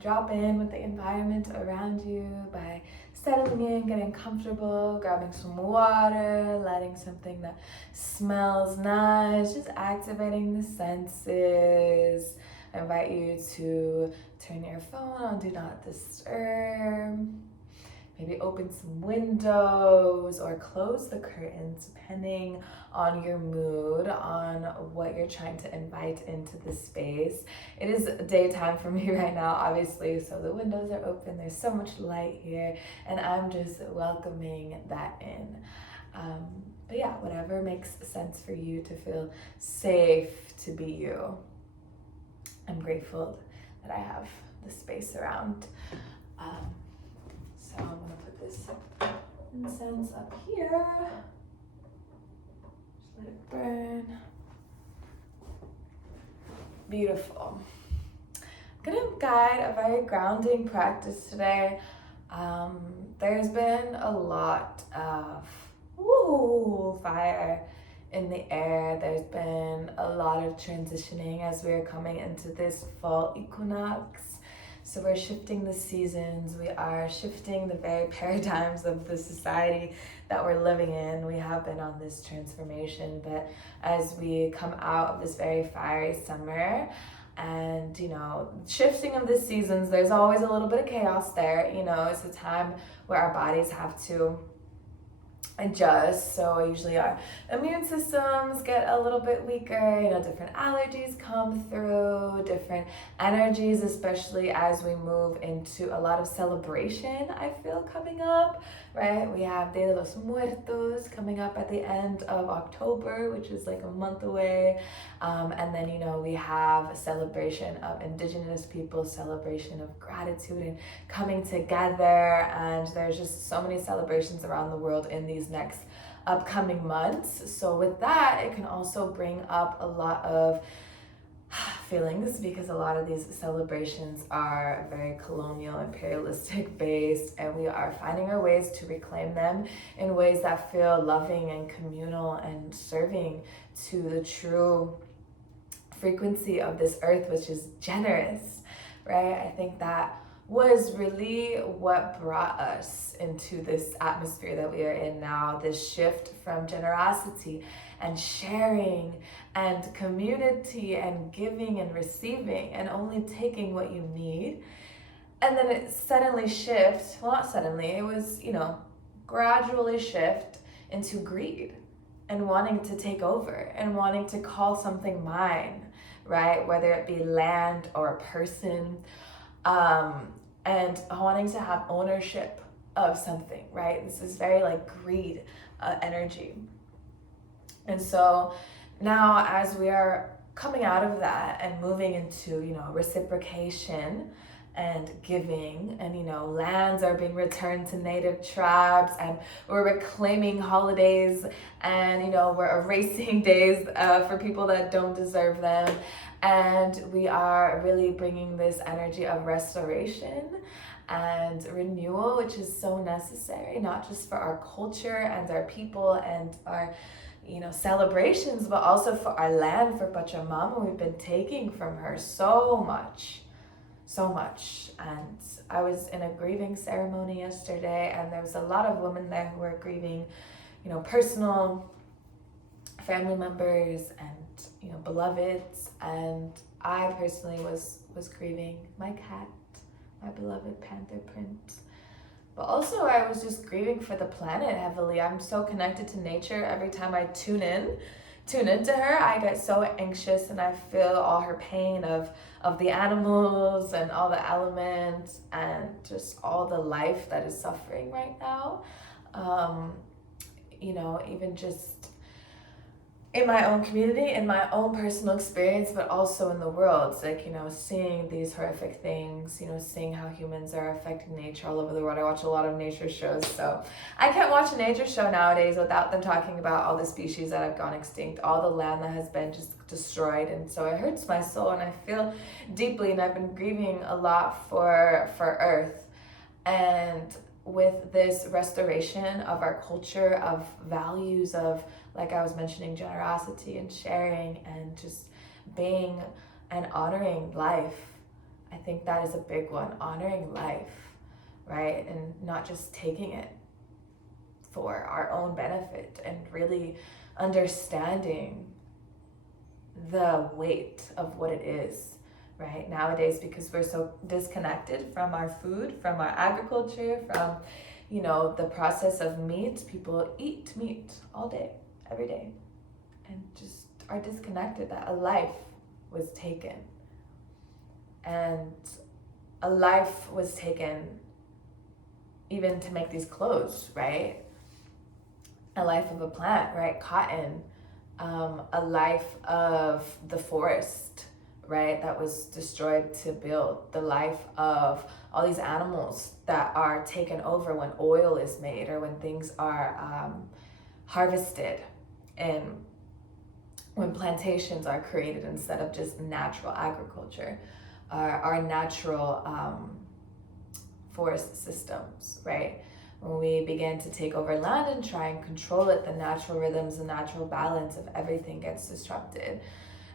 drop in with the environment around you by settling in, getting comfortable, grabbing some water, lighting something that smells nice, just activating the senses. I invite you to turn your phone on Do Not Disturb. Maybe open some windows or close the curtains, depending on your mood, on what you're trying to invite into the space. It is daytime for me right now, obviously, so the windows are open. There's so much light here, and I'm just welcoming that in. But yeah, whatever makes sense for you to feel safe to be you. I'm grateful that I have the space around. So I'm gonna put this incense up here. Just let it burn. Beautiful. I'm gonna guide a very grounding practice today. There's been a lot of fire in the air. There's been a lot of transitioning as we're coming into this fall equinox. So we're shifting the seasons, we are shifting the very paradigms of the society that we're living in. We have been on this transformation, but as we come out of this very fiery summer and, shifting of the seasons, there's always a little bit of chaos there. It's a time where our bodies have to adjust. So usually our immune systems get a little bit weaker, different allergies come through, different energies, especially as we move into a lot of celebration, I feel, coming up, right? We have Dia de los Muertos coming up at the end of October, which is like a month away. And then, we have a celebration of Indigenous people, celebration of gratitude and coming together. And there's just so many celebrations around the world in these next upcoming months. So with that, it can also bring up a lot of feelings, because a lot of these celebrations are very colonial, imperialistic based, and we are finding our ways to reclaim them in ways that feel loving and communal and serving to the true frequency of this earth, which is generous, right? I think that was really what brought us into this atmosphere that we are in now, this shift from generosity and sharing and community and giving and receiving and only taking what you need. And then it suddenly shifts, well, not suddenly, it was, gradually shift into greed and wanting to take over and wanting to call something mine, right? Whether it be land or a person, and wanting to have ownership of something, right? This is very like greed energy. And so now as we are coming out of that and moving into, reciprocation and giving, and lands are being returned to native tribes, and we're reclaiming holidays, and we're erasing days for people that don't deserve them, and we are really bringing this energy of restoration and renewal, which is so necessary, not just for our culture and our people and our celebrations, but also for our land, for Pachamama. We've been taking from her so much. And I was in a grieving ceremony yesterday, and there was a lot of women there who were grieving, personal family members and, beloveds. And I personally was grieving my cat, my beloved panther Prince. But also I was just grieving for the planet heavily. I'm so connected to nature. Every time I tune into her, I get so anxious, and I feel all her pain of the animals and all the elements and just all the life that is suffering right now. Even just in my own community, in my own personal experience, but also in the world. It's like, seeing these horrific things, seeing how humans are affecting nature all over the world. I watch a lot of nature shows, so I can't watch a nature show nowadays without them talking about all the species that have gone extinct, all the land that has been just destroyed. And so it hurts my soul, and I feel deeply, and I've been grieving a lot for Earth. And with this restoration of our culture, of values, of, like I was mentioning, generosity and sharing and just being and honoring life I think that is a big one, honoring life, right? And not just taking it for our own benefit, and really understanding the weight of what it is, right? Nowadays, because we're so disconnected from our food, from our agriculture, from, the process of meat, people eat meat all day, every day, and just are disconnected that a life was taken. And a life was taken even to make these clothes, right? A life of a plant, right? Cotton. A life of the forest, right? That was destroyed to build. The life of all these animals that are taken over when oil is made, or when things are harvested, and when plantations are created instead of just natural agriculture, our natural forest systems, right? When we begin to take over land and try and control it, the natural rhythms, the natural balance of everything gets disrupted.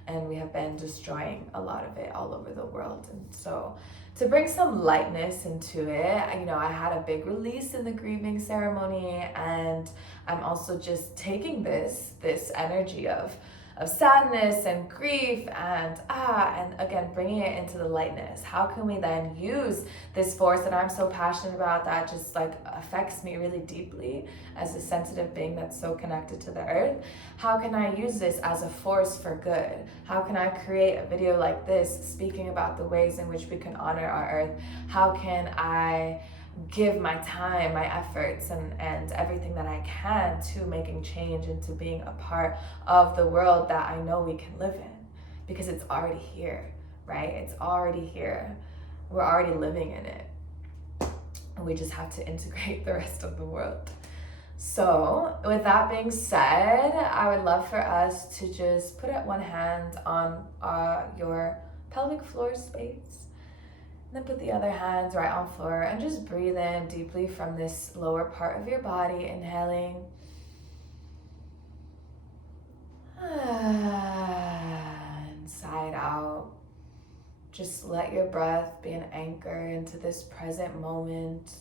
And we have been destroying a lot of it all over the world. And so to bring some lightness into it, I had a big release in the grieving ceremony, and I'm also just taking this energy of sadness and grief and again bringing it into the lightness. How can we then use this force that I'm so passionate about, that just like affects me really deeply as a sensitive being that's so connected to the earth? How can I use this as a force for good? How can I create a video like this speaking about the ways in which we can honor our earth? How can I give my time, my efforts, and everything that I can to making change, and to being a part of the world that I know we can live in? Because it's already here, right? It's already here. We're already living in it. And we just have to integrate the rest of the world. So with that being said, I would love for us to just put one hand on your pelvic floor space, then put the other hand right on floor, and just breathe in deeply from this lower part of your body, inhaling. Inside out. Just let your breath be an anchor into this present moment.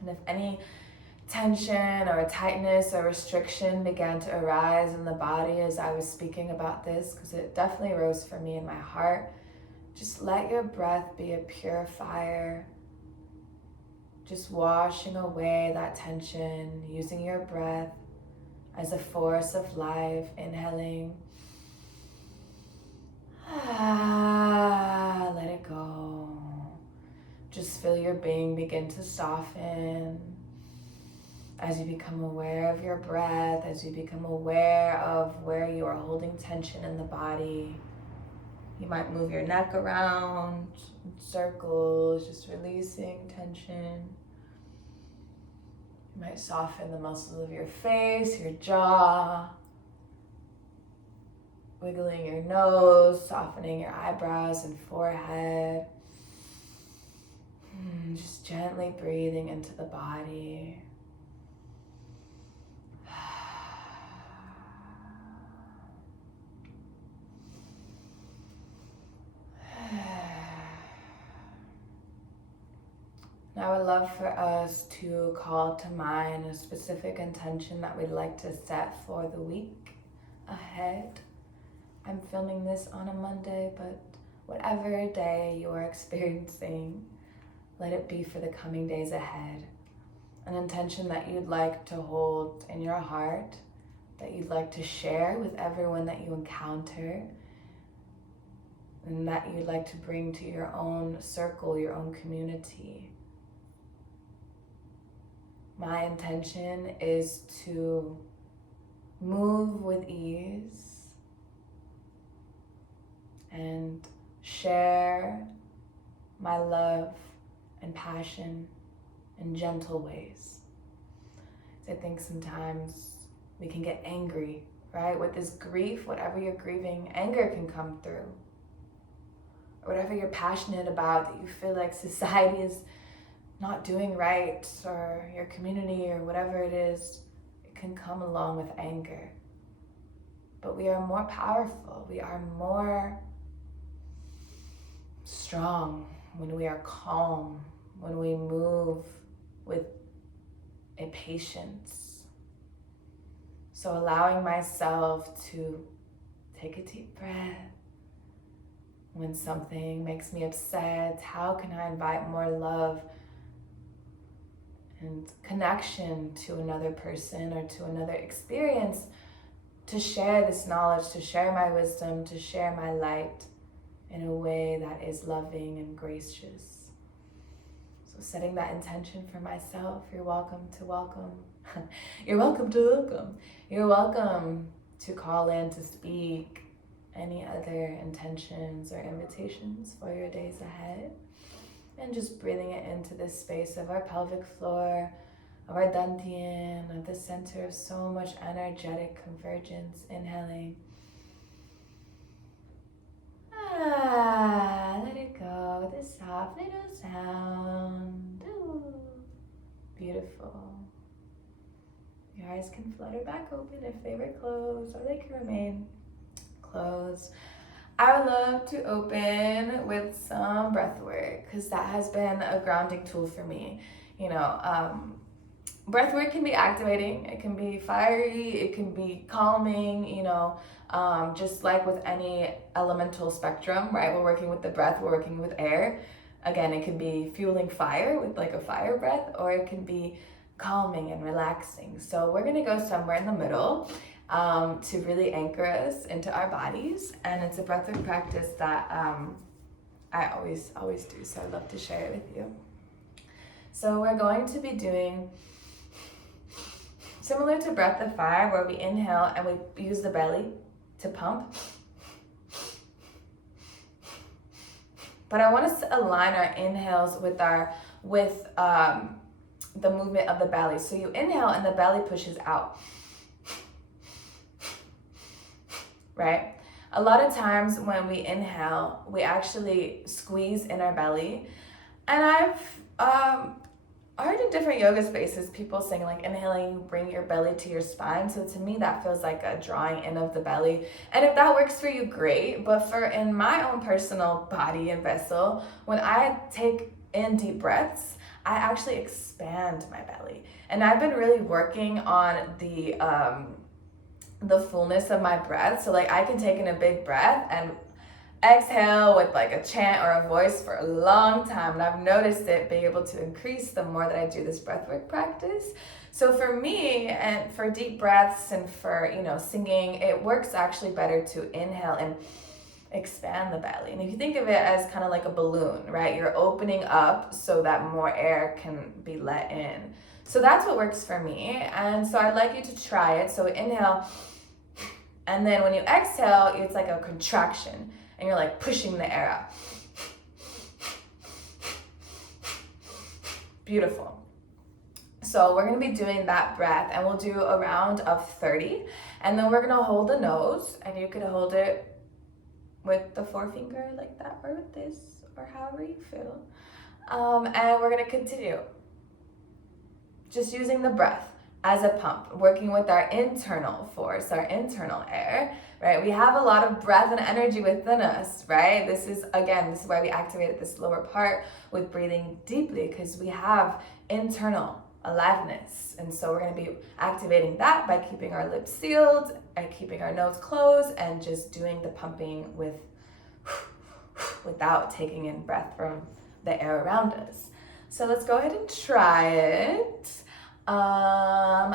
And if any tension or tightness or restriction began to arise in the body as I was speaking about this, because it definitely rose for me in my heart, just let your breath be a purifier, just washing away that tension, using your breath as a force of life, inhaling. Let it go. Just feel your being begin to soften as you become aware of your breath, as you become aware of where you are holding tension in the body. You might move your neck around in circles, just releasing tension. You might soften the muscles of your face, your jaw, wiggling your nose, softening your eyebrows and forehead. Just gently breathing into the body. Now I would love for us to call to mind a specific intention that we'd like to set for the week ahead. I'm filming this on a Monday, but whatever day you are experiencing, let it be for the coming days ahead. An intention that you'd like to hold in your heart, that you'd like to share with everyone that you encounter, and that you'd like to bring to your own circle, your own community. My intention is to move with ease and share my love and passion in gentle ways. I think sometimes we can get angry, right? With this grief, whatever you're grieving, anger can come through. Or whatever you're passionate about that you feel like society is not doing right, or your community or whatever it is, it can come along with anger. but we are more powerful. We are more strong when we are calm, when we move with a patience. So allowing myself to take a deep breath. When something makes me upset, how can I invite more love and connection to another person or to another experience to share this knowledge, to share my wisdom, to share my light in a way that is loving and gracious. So setting that intention for myself, you're welcome to welcome. You're welcome to welcome. You're welcome to call in to speak any other intentions or invitations for your days ahead. And just breathing it into this space of our pelvic floor, of our dantian, of the center of so much energetic convergence. Inhaling. Let it go, this soft little sound. Ooh, beautiful. Your eyes can flutter back open if they were closed, or they can remain closed. I would love to open with some breath work because that has been a grounding tool for me. Breath work can be activating, it can be fiery, it can be calming, just like with any elemental spectrum, right? We're working with the breath, we're working with air. Again, it can be fueling fire with like a fire breath, or it can be calming and relaxing. So we're gonna go somewhere in the middle to really anchor us into our bodies. And it's a breathwork practice that I always do, so I'd love to share it with you. So we're going to be doing similar to breath of fire, where we inhale and we use the belly to pump. But I want us to align our inhales with the movement of the belly. So you inhale and the belly pushes out. Right? A lot of times when we inhale, we actually squeeze in our belly. And I've heard in different yoga spaces, people saying like inhaling, you bring your belly to your spine. So to me, that feels like a drawing in of the belly. And if that works for you, great. But for in my own personal body and vessel, when I take in deep breaths, I actually expand my belly. And I've been really working on the fullness of my breath. So like I can take in a big breath and exhale with like a chant or a voice for a long time. And I've noticed it being able to increase the more that I do this breathwork practice. So for me, and for deep breaths and for, singing, it works actually better to inhale and expand the belly. And if you think of it as kind of like a balloon, right? You're opening up so that more air can be let in. So that's what works for me. And so I'd like you to try it. So inhale, and then when you exhale, it's like a contraction and you're like pushing the air out. Beautiful. So we're gonna be doing that breath, and we'll do a round of 30. And then we're gonna hold the nose, and you could hold it with the forefinger like that, or with this, or however you feel. And we're gonna continue just using the breath as a pump, working with our internal force, our internal air, right? We have a lot of breath and energy within us, right? This is why we activated this lower part with breathing deeply, because we have internal aliveness. And so we're gonna be activating that by keeping our lips sealed and keeping our nose closed and just doing the pumping without taking in breath from the air around us. So let's go ahead and try it.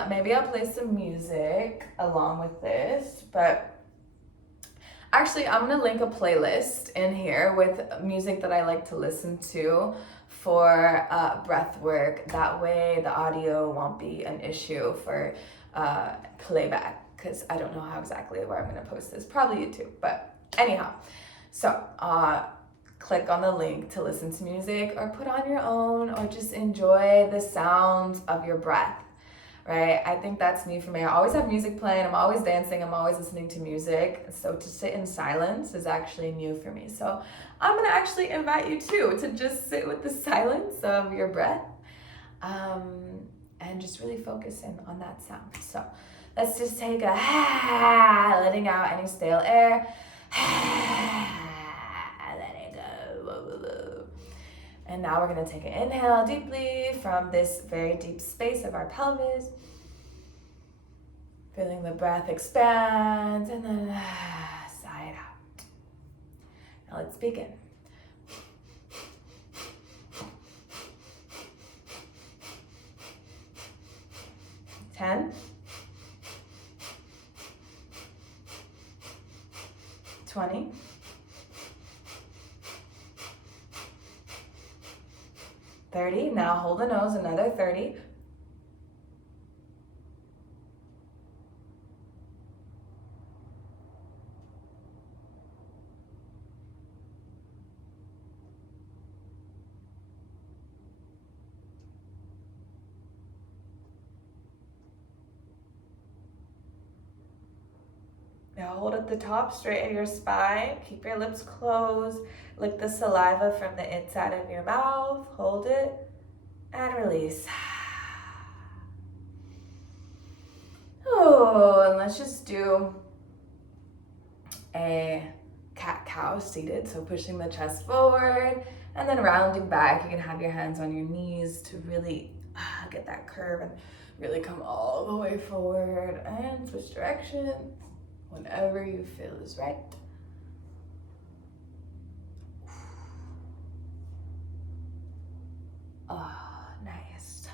Maybe I'll play some music along with this, but actually I'm gonna link a playlist in here with music that I like to listen to for breath work. That way the audio won't be an issue for playback, because I don't know how exactly where I'm gonna post this, probably YouTube, but anyhow. So click on the link to listen to music, or put on your own, or just enjoy the sounds of your breath, right? I think that's new for me. I always have music playing, I'm always dancing, I'm always listening to music. So to sit in silence is actually new for me. So I'm gonna actually invite you too to just sit with the silence of your breath and just really focus in on that sound. So Let's just take a letting out any stale air. Letting go. And now we're gonna take an inhale deeply from this very deep space of our pelvis. Feeling the breath expand, and then sigh it out. Now let's begin. 10, 20, 30. Now hold the nose, another 30. Now hold at the top, straighten your spine, keep your lips closed, lick the saliva from the inside of your mouth, hold it, and release. Oh, and let's just do a cat-cow seated, so pushing the chest forward, and then rounding back. You can have your hands on your knees to really get that curve and really come all the way forward, and switch directions whenever you feel is right. Oh, nice.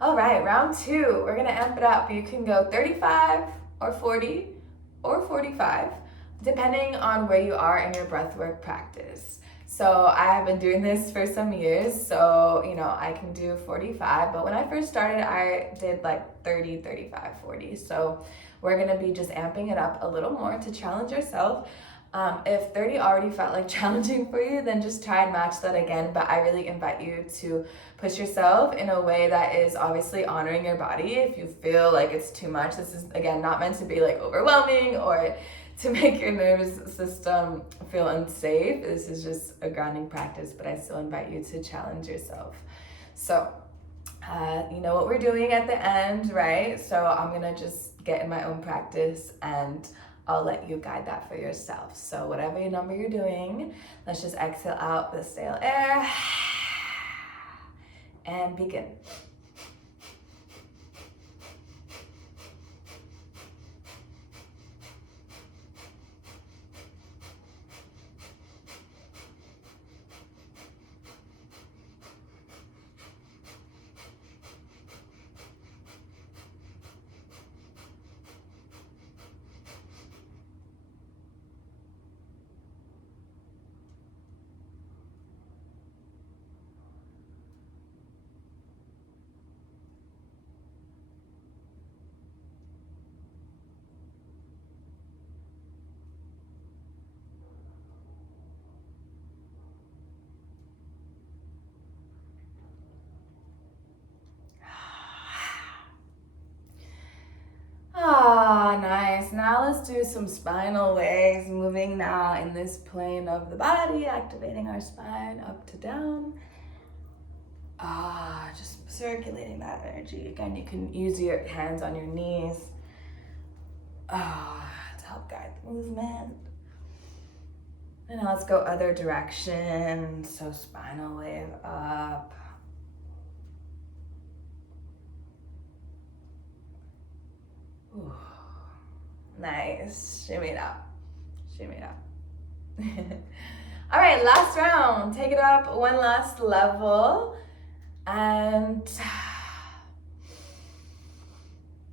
All right, round 2. We're gonna amp it up. You can go 35 or 40 or 45, depending on where you are in your breathwork practice. So I have been doing this for some years, so I can do 45, but when I first started, I did like 30, 35, 40. So we're gonna be just amping it up a little more to challenge yourself. If 30 already felt like challenging for you, then just try and match that again. But I really invite you to push yourself in a way that is obviously honoring your body. If you feel like it's too much, this is again not meant to be like overwhelming or to make your nervous system feel unsafe. This is just a grounding practice, but I still invite you to challenge yourself. So you know what we're doing at the end, right? So I'm gonna just get in my own practice and I'll let you guide that for yourself. So whatever number you're doing, let's just exhale out the stale air and begin. Ah, nice. Now let's do some spinal waves, moving now in this plane of the body, activating our spine up to down. Just circulating that energy. Again, you can use your hands on your knees to help guide the movement. And now let's go other direction. So spinal wave up. Ooh. Nice. Shimmy it up. Shimmy it up. All right, last round. Take it up one last level. And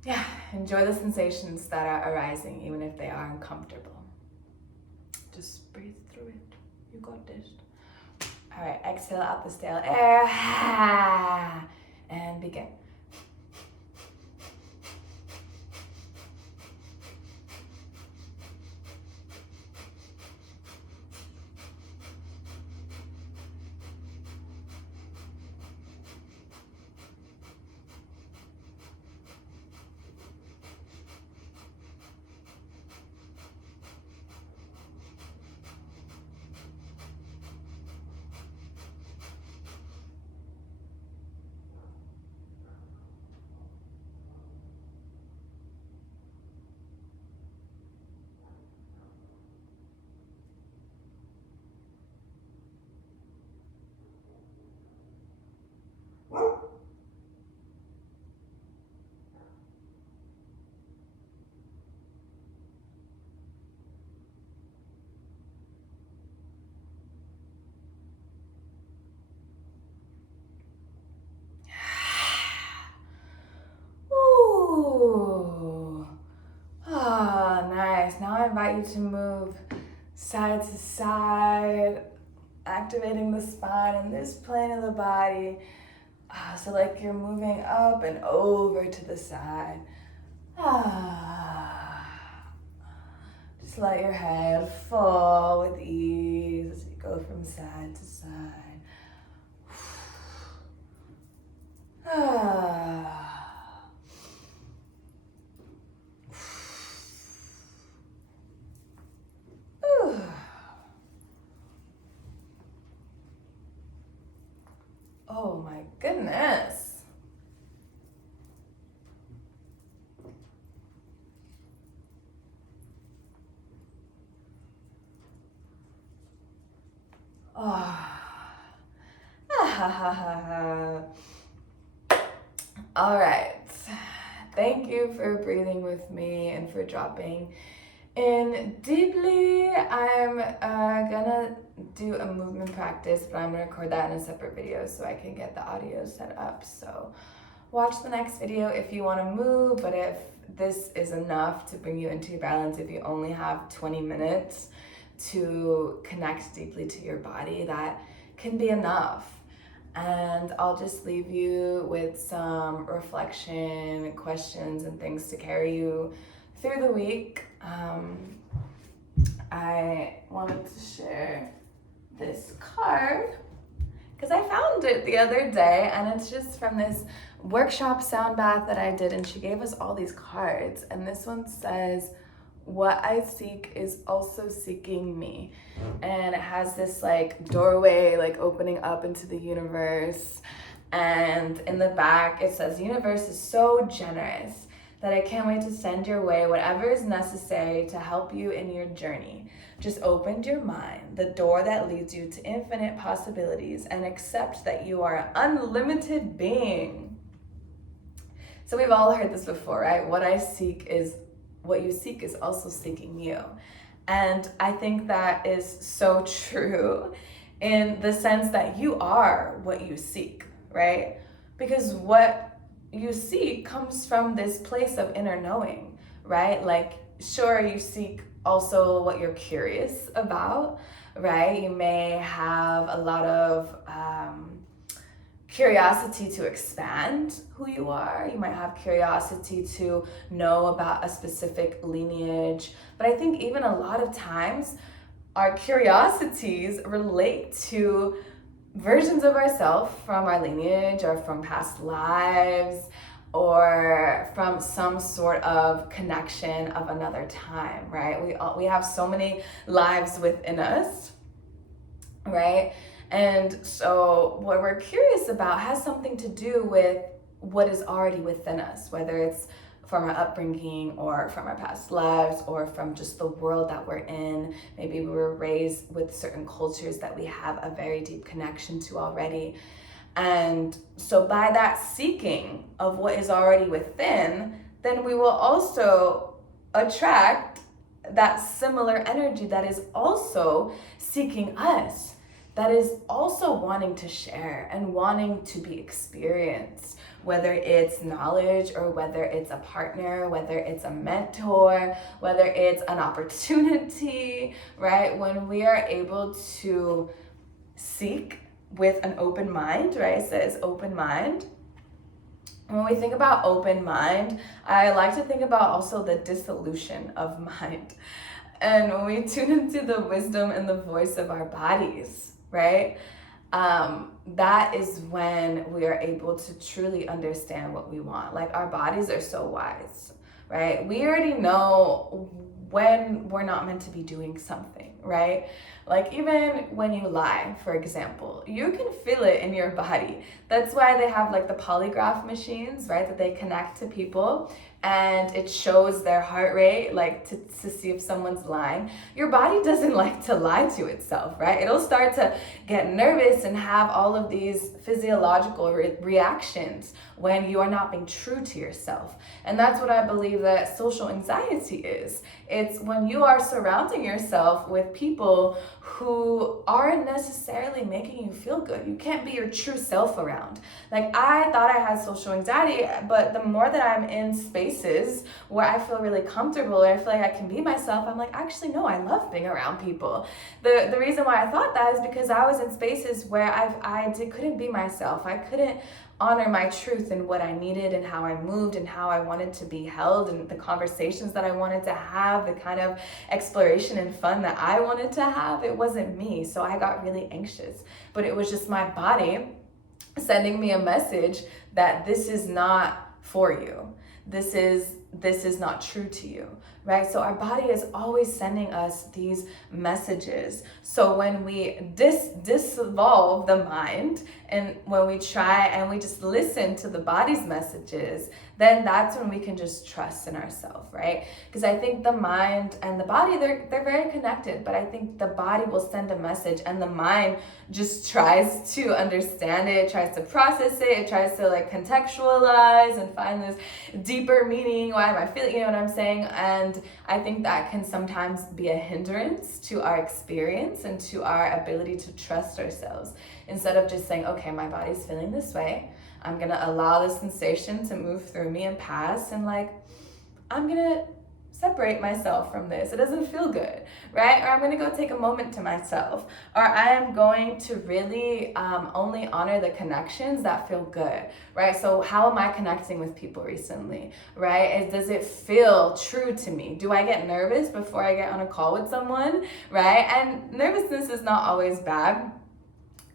yeah, enjoy the sensations that are arising, even if they are uncomfortable. Just breathe through it. You got this. All right, exhale out the stale air. And begin. to move side to side, activating the spine in this plane of the body. So like you're moving up and over to the side. Just let your head fall with ease as you go from side to side. Oh my goodness. All right. Thank you for breathing with me and for dropping in deeply. I'm gonna do a movement practice, but I'm gonna record that in a separate video so I can get the audio set up. So watch the next video if you want to move, but if this is enough to bring you into your balance, if you only have 20 minutes to connect deeply to your body, that can be enough. And I'll just leave you with some reflection, questions, and things to carry you through the week. I wanted to share this card because I found it the other day, and it's just from this workshop sound bath that I did, and she gave us all these cards, and this one says, "What I seek is also seeking me." And it has this like doorway like opening up into the universe, and in the back it says, "The universe is so generous that I can't wait to send your way whatever is necessary to help you in your journey. Just open your mind, the door that leads you to infinite possibilities, and accept that you are an unlimited being." So we've all heard this before, right? What you seek is also seeking you. And I think that is so true in the sense that you are what you seek, right? Because what you seek comes from this place of inner knowing, right? Like, sure, you seek also what you're curious about, right? You may have a lot of curiosity to expand who you are. You might have curiosity to know about a specific lineage. But I think even a lot of times our curiosities relate to versions of ourselves from our lineage or from past lives or from some sort of connection of another time, right? We have so many lives within us, right? And so what we're curious about has something to do with what is already within us, whether it's from our upbringing or from our past lives or from just the world that we're in. Maybe we were raised with certain cultures that we have a very deep connection to already. And so by that seeking of what is already within, then we will also attract that similar energy that is also seeking us, that is also wanting to share and wanting to be experienced, whether it's knowledge or whether it's a partner, whether it's a mentor, whether it's an opportunity, right? When we are able to seek with an open mind, right? It says open mind. When we think about open mind, I like to think about also the dissolution of mind. And when we tune into the wisdom and the voice of our bodies, right? That is when we are able to truly understand what we want. Like, our bodies are so wise, right? We already know when we're not meant to be doing something, right? Like, even when you lie, for example, you can feel it in your body. That's why they have like the polygraph machines, right? That they connect to people and it shows their heart rate, like to see if someone's lying. Your body doesn't like to lie to itself, right? It'll start to get nervous and have all of these physiological reactions when you are not being true to yourself. And that's what I believe that social anxiety is. It's when you are surrounding yourself with people who aren't necessarily making you feel good. You can't be your true self around. Like, I thought I had social anxiety, but the more that I'm in space spaces where I feel really comfortable, or I feel like I can be myself, I'm like, actually, no, I love being around people. The reason why I thought that is because I was in spaces where couldn't be myself. I couldn't honor my truth and what I needed and how I moved and how I wanted to be held and the conversations that I wanted to have, the kind of exploration and fun that I wanted to have. It wasn't me. So I got really anxious, but it was just my body sending me a message that this is not for you. This is not true to you, right? So our body is always sending us these messages. So when we dissolve the mind, and when we try and we just listen to the body's messages, then that's when we can just trust in ourselves, right? Because I think the mind and the body, they're very connected, but I think the body will send a message and the mind just tries to understand it, tries to process it, it tries to like contextualize and find this deeper meaning. Why am I feeling, you know what I'm saying? And I think that can sometimes be a hindrance to our experience and to our ability to trust ourselves. Instead of just saying, okay, my body's feeling this way, I'm gonna allow the sensation to move through me and pass, and like, I'm gonna separate myself from this. It doesn't feel good, right? Or I'm gonna go take a moment to myself, or I am going to really only honor the connections that feel good, right? So how am I connecting with people recently, right? Does it feel true to me? Do I get nervous before I get on a call with someone, right? And nervousness is not always bad,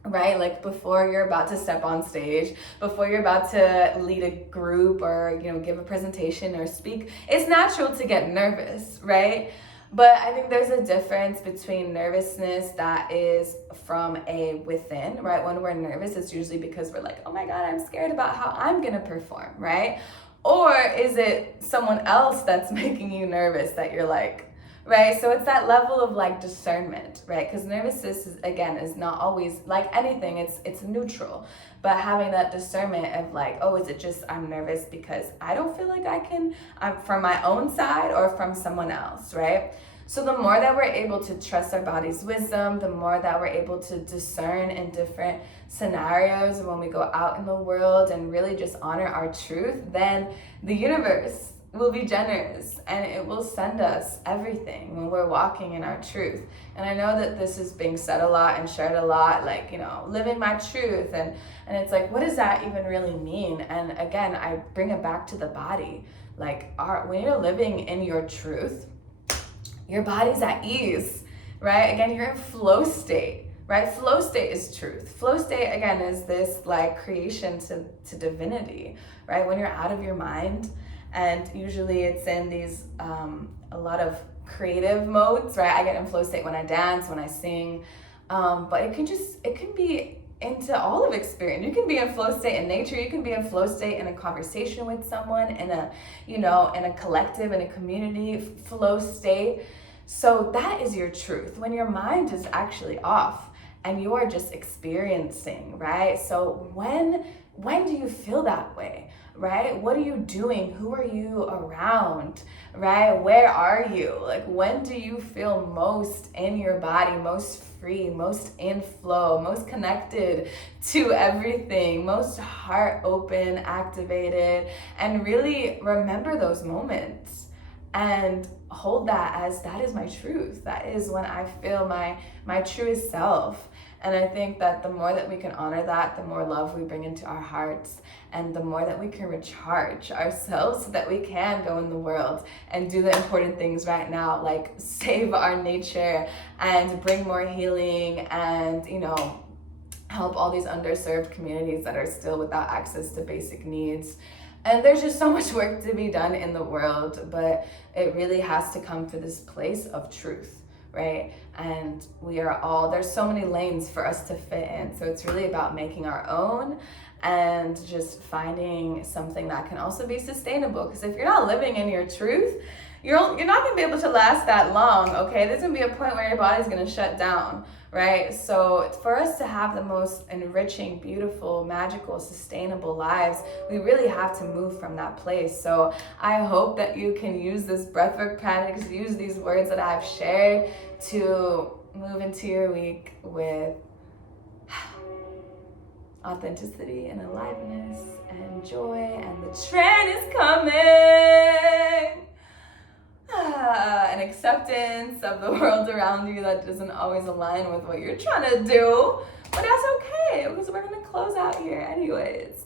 right? Like before you're about to step on stage, before you're about to lead a group or, you know, give a presentation or speak, it's natural to get nervous, right? But I think there's a difference between nervousness that is from a within, right? When we're nervous, it's usually because we're like, oh my God, I'm scared about how I'm gonna perform, right? Or is it someone else that's making you nervous that you're like, right? So it's that level of like discernment, right? Because nervousness is not always like anything, it's neutral. But having that discernment of like, oh, is it just I'm nervous because I don't feel like I'm from my own side or from someone else, right? So the more that we're able to trust our body's wisdom, the more that we're able to discern in different scenarios when we go out in the world and really just honor our truth, then the universe will be generous and it will send us everything when we're walking in our truth. And I know that this is being said a lot and shared a lot, like, you know, living my truth, and it's like, what does that even really mean? And again, I bring it back to the body. Like when you're living in your truth, your body's at ease, right? Again, you're in flow state, right? Flow state is truth. Flow state, again, is this like creation to divinity, right? When you're out of your mind. And usually it's in these, a lot of creative modes, right? I get in flow state when I dance, when I sing, but it can be into all of experience. You can be in flow state in nature, you can be in flow state in a conversation with someone, in a collective, in a community flow state. So that is your truth, when your mind is actually off and you're just experiencing, right? So when do you feel that way? Right? What are you doing? Who are you around? Right? Where are you? Like, when do you feel most in your body, most free, most in flow, most connected to everything, most heart open, activated? And really remember those moments and hold that as that is my truth. That is when I feel my truest self. And I think that the more that we can honor that, the more love we bring into our hearts, and the more that we can recharge ourselves so that we can go in the world and do the important things right now, like save our nature and bring more healing and, you know, help all these underserved communities that are still without access to basic needs. And there's just so much work to be done in the world, but it really has to come to this place of truth. Right? And there's so many lanes for us to fit in. So it's really about making our own and just finding something that can also be sustainable. Because if you're not living in your truth, you're not gonna be able to last that long, okay? There's gonna be a point where your body's gonna shut down, right? So for us to have the most enriching, beautiful, magical, sustainable lives, we really have to move from that place. So I hope that you can use this breathwork practice, use these words that I've shared to move into your week with authenticity and aliveness and joy, and the train is coming. And acceptance of the world around you that doesn't always align with what you're trying to do, but that's okay because we're gonna close out here anyways.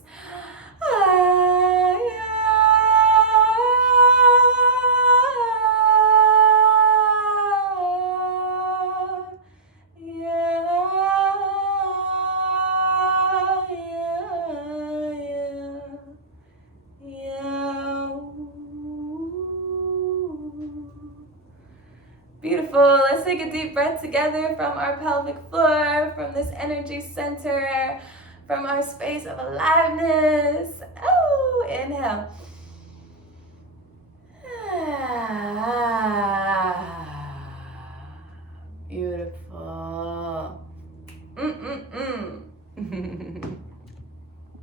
Beautiful. Let's take a deep breath together from our pelvic floor, from this energy center, from our space of aliveness. Oh, inhale. Beautiful.